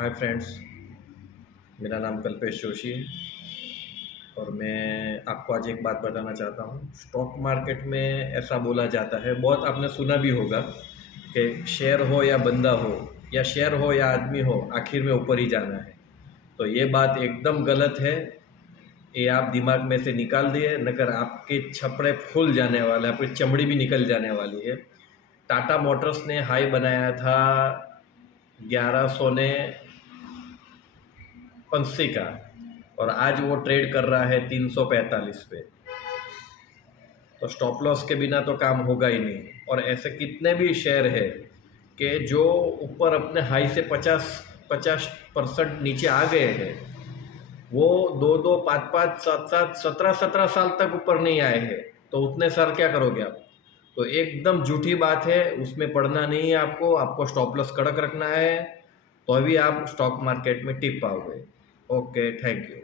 Hi friends, मेरा नाम कल्पेश जोशी है और मैं आपको आज एक बात बताना चाहता हूँ। स्टॉक मार्केट में ऐसा बोला जाता है, बहुत आपने सुना भी होगा कि शेयर हो या बंदा हो या शेयर हो या आदमी हो, आखिर में ऊपर ही जाना है। तो ये बात एकदम गलत है। ये आप दिमाग में से निकाल दिए, नकर आपके छपड़े फूल जाने वाले, आपकी चमड़ी भी निकल जाने वाली है। टाटा मोटर्स ने हाई बनाया था 1180 का और आज वो ट्रेड कर रहा है 345 पे। तो स्टॉप लॉस के बिना तो काम होगा ही नहीं। और ऐसे कितने भी शेयर है कि जो ऊपर अपने हाई से 50% नीचे आ गए हैं, वो 2-2, 5-5, 7-7, 17-17 साल तक ऊपर नहीं आए हैं। तो उतने साल क्या करोगे आप? तो एकदम झूठी बात है, उसमें पढ़ना नहीं है आपको। आपको स्टॉप लॉस कड़क रखना है, तो अभी आप स्टॉक मार्केट में टिक पाओगे। Okay, thank you.